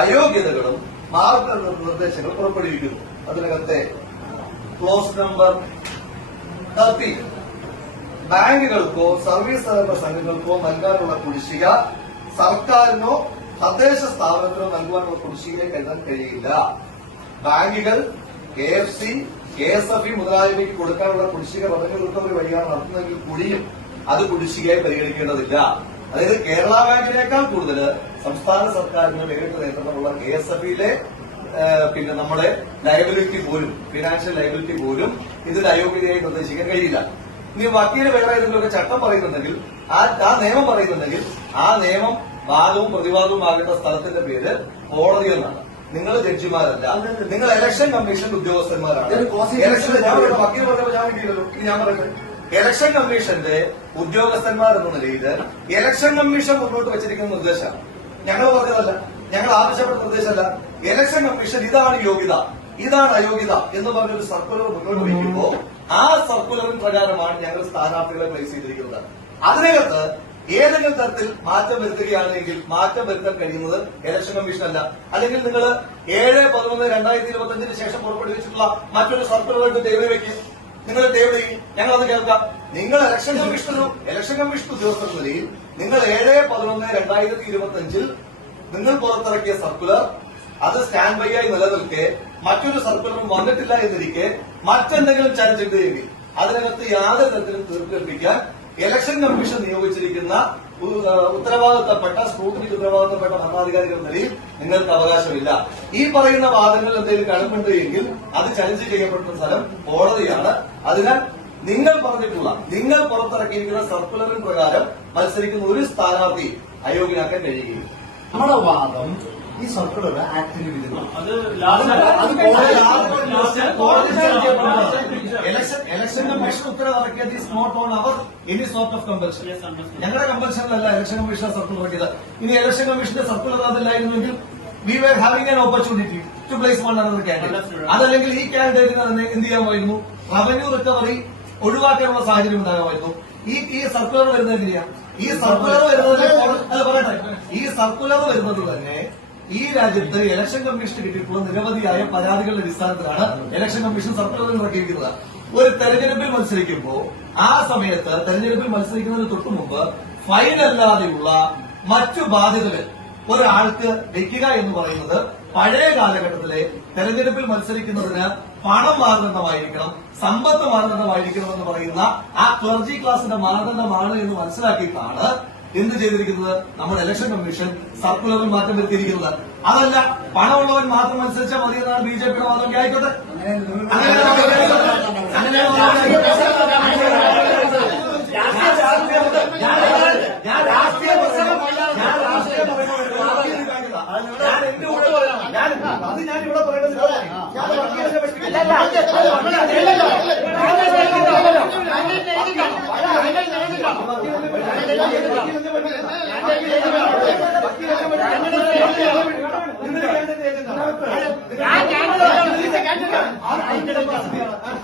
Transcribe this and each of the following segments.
അയോഗ്യതകളും മാർഗനിർദ്ദേശങ്ങൾ പുറപ്പെടുവിക്കുന്നു. അതിനകത്തെ ക്ലോസ് നമ്പർ 13 ബാങ്കുകൾക്കോ സർവീസ് സഹകരണ സംഘങ്ങൾക്കോ നൽകാനുള്ള കുടിശ്ശിക സർക്കാരിനോ തദ്ദേശ സ്ഥാപനത്തിനോ നൽകുവാനുള്ള കുടിശ്ശികയെ കരുതാൻ കഴിയില്ല. ബാങ്കുകൾ KFC, KSFE മുതലായവയ്ക്ക് കൊടുക്കാനുള്ള കുടിശ്ശിക റവന്യൂ റിക്കവറി വഴിയാണ് നടത്തുന്നതെങ്കിൽ കൂടിയും അത് കുടിശ്ശികയായി പരിഗണിക്കേണ്ടതില്ല. അതായത് കേരള ബാങ്കിനേക്കാൾ കൂടുതൽ സംസ്ഥാന സർക്കാരിന് നേരിട്ട് നിയന്ത്രണമുള്ള KSFE-യിലെ പിന്നെ നമ്മുടെ ലയബിലിറ്റി പോലും ഫിനാൻഷ്യൽ ലയബിലിറ്റി പോലും ഇതിൽ അയോഗ്യതയായി നിർദ്ദേശിക്കാൻ കഴിയില്ല. ഇനി വക്കീല് വേറെ ഏതെങ്കിലുമൊക്കെ ചട്ടം പറയുന്നുണ്ടെങ്കിൽ ആ നിയമം പറയുന്നുണ്ടെങ്കിൽ ആ നിയമം വാദവും പ്രതിവാദവും ആകേണ്ട സ്ഥലത്തിന്റെ പേര് കോടതി എന്നാണ്. നിങ്ങൾ ജഡ്ജിമാരല്ല, നിങ്ങൾ ഇലക്ഷൻ കമ്മീഷൻ ഉദ്യോഗസ്ഥന്മാരാണ്. വക്കീൽ പറഞ്ഞപ്പോൾ ഞാൻ കിട്ടിയില്ലല്ലോ, ഞാൻ പറയട്ടെ. ഇലക്ഷൻ കമ്മീഷന്റെ ഉദ്യോഗസ്ഥന്മാർ എന്ന നിലയിൽ ഇലക്ഷൻ കമ്മീഷൻ മുന്നോട്ട് വെച്ചിരിക്കുന്ന നിർദ്ദേശമാണ്, ഞങ്ങൾ പറഞ്ഞതല്ല, ഞങ്ങൾ ആവശ്യപ്പെട്ട നിർദ്ദേശമല്ല. ഇലക്ഷൻ കമ്മീഷൻ ഇതാണ് യോഗ്യത, ഇതാണ് അയോഗ്യത എന്ന് പറഞ്ഞൊരു സർക്കുലർ മുന്നോട്ട് വയ്ക്കുമ്പോൾ ആ സർക്കുലറിന് പ്രകാരമാണ് ഞങ്ങൾ സ്ഥാനാർത്ഥികളെ പ്ലേസ് ചെയ്തിരിക്കുന്നത്. അതിനകത്ത് ഏതെങ്കിലും തരത്തിൽ മാറ്റം വരുത്തുകയാണെങ്കിൽ മാറ്റം വരുത്താൻ കഴിയുന്നത് ഇലക്ഷൻ കമ്മീഷൻ അല്ല. അല്ലെങ്കിൽ നിങ്ങൾ 7/11/2025 ശേഷം പുറപ്പെടുവിച്ചിട്ടുള്ള മറ്റൊരു സർക്കുലറായിട്ട് ടേബിൾ വയ്ക്കും, നിങ്ങൾ ടേബിൾ ചെയ്യും, ഞങ്ങളത് കേൾക്കാം. നിങ്ങൾ ഇലക്ഷൻ കമ്മീഷൻ ഉദ്യോഗസ്ഥർ നിലയിൽ നിങ്ങൾ 7/11/2025 നിങ്ങൾ പുറത്തിറക്കിയ സർക്കുലർ അത് സ്റ്റാൻഡ് ബൈ ആയി നിലനിൽക്കെ മറ്റൊരു സർക്കുലറും വന്നിട്ടില്ല എന്നിരിക്കെ മറ്റെന്തെങ്കിലും ചർച്ച ചെയ്തെങ്കിൽ അതിനകത്ത് യാതൊരു തരത്തിലും തീർപ്പ് കൽപ്പിക്കാൻ ഇലക്ഷൻ കമ്മീഷൻ നിയോഗിച്ചിരിക്കുന്ന ഉത്തരവാദിത്തപ്പെട്ട സ്ക്രൂട്ടിനിക്ക് ഉത്തരവാദിത്തപ്പെട്ട ഭരണാധികാരികൾ നിലയിൽ നിങ്ങൾക്ക് അവകാശമില്ല. ഈ പറയുന്ന വാദങ്ങൾ എന്തെങ്കിലും കടമ്പുണ്ട് എങ്കിൽ അത് ചലഞ്ച് ചെയ്യപ്പെടുന്ന സ്ഥലം കോടതിയാണ്. അതിനാൽ നിങ്ങൾ പറഞ്ഞിട്ടുള്ള നിങ്ങൾ പുറത്തിറക്കിയിരിക്കുന്ന സർക്കുലറിന് പ്രകാരം മത്സരിക്കുന്ന ഒരു സ്ഥാനാർത്ഥി അയോഗ്യനാക്കാൻ കഴിയുകയില്ല. നമ്മുടെ വാദം ഈ സർക്കുലർ ആക്ടിന് വിരുദ്ധം. ഇലക്ഷൻ കമ്മീഷൻ ഉത്തരവിറക്കിയത് is not on our any sort of compulsion. ഞങ്ങളുടെ കമ്പൽഷനിലല്ല ഇലക്ഷൻ കമ്മീഷൻ സർക്കുലർ ഇറക്കിയത്. ഇനി ഇലക്ഷൻ കമ്മീഷന്റെ സർക്കുലർ അതില്ലായിരുന്നെങ്കിൽ we were having an opportunity to place one another candidate. അതല്ലെങ്കിൽ ഈ കാൻഡിഡേറ്റിന് തന്നെ എന്ത് ചെയ്യാമായിരുന്നു, റവന്യൂ റിക്കവറി ഒഴിവാക്കാനുള്ള സാഹചര്യം ഉണ്ടാകുമായിരുന്നു. ഈ സർക്കുലർ വരുന്നത് എങ്ങനെയാ? ഈ സർക്കുലർ വരുന്നത് തന്നെ ഈ രാജ്യത്ത് ഇലക്ഷൻ കമ്മീഷന് കിട്ടിയിട്ടുള്ള നിരവധിയായ പരാതികളുടെ അടിസ്ഥാനത്തിലാണ് ഇലക്ഷൻ കമ്മീഷൻ സർക്കുലർ ഇറക്കിയിരിക്കുന്നത്. ഒരു തെരഞ്ഞെടുപ്പിൽ മത്സരിക്കുമ്പോൾ ആ സമയത്ത് തെരഞ്ഞെടുപ്പിൽ മത്സരിക്കുന്നതിന് തൊട്ടു മുമ്പ് ഫൈൻ അല്ലാതെയുള്ള മറ്റു ബാധ്യതകൾ ഒരാൾക്ക് വെക്കുക എന്ന് പറയുന്നത് പഴയ കാലഘട്ടത്തിലെ തെരഞ്ഞെടുപ്പിൽ മത്സരിക്കുന്നതിന് പണം മാനദണ്ഡമായിരിക്കണം, സമ്പത്ത് മാനദണ്ഡമായിരിക്കണം എന്ന് പറയുന്ന ആ ക്ലർജി ക്ലാസിന്റെ മാനദണ്ഡമാണ് എന്ന് മനസ്സിലാക്കിയിട്ടാണ് എന്ത് ചെയ്തിരിക്കുന്നത് നമ്മൾ ഇലക്ഷൻ കമ്മീഷൻ സർക്കുലറിൽ മാറ്റം വരുത്തിയിരിക്കുന്നത്. അതല്ല പണമുള്ളവൻ മാത്രം മത്സരിച്ചാൽ മതി എന്നാണ് BJPയുടെ വാദം. ആയിക്കോട്ടെ, ഞാൻ രാഷ്ട്രീയ അത് ഞാൻ ഇവിടെ പറയേണ്ടത്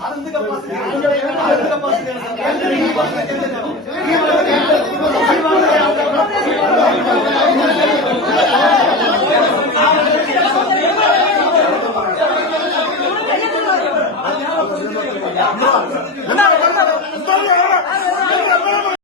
അതെന്ത് കപ്പാസിറ്റി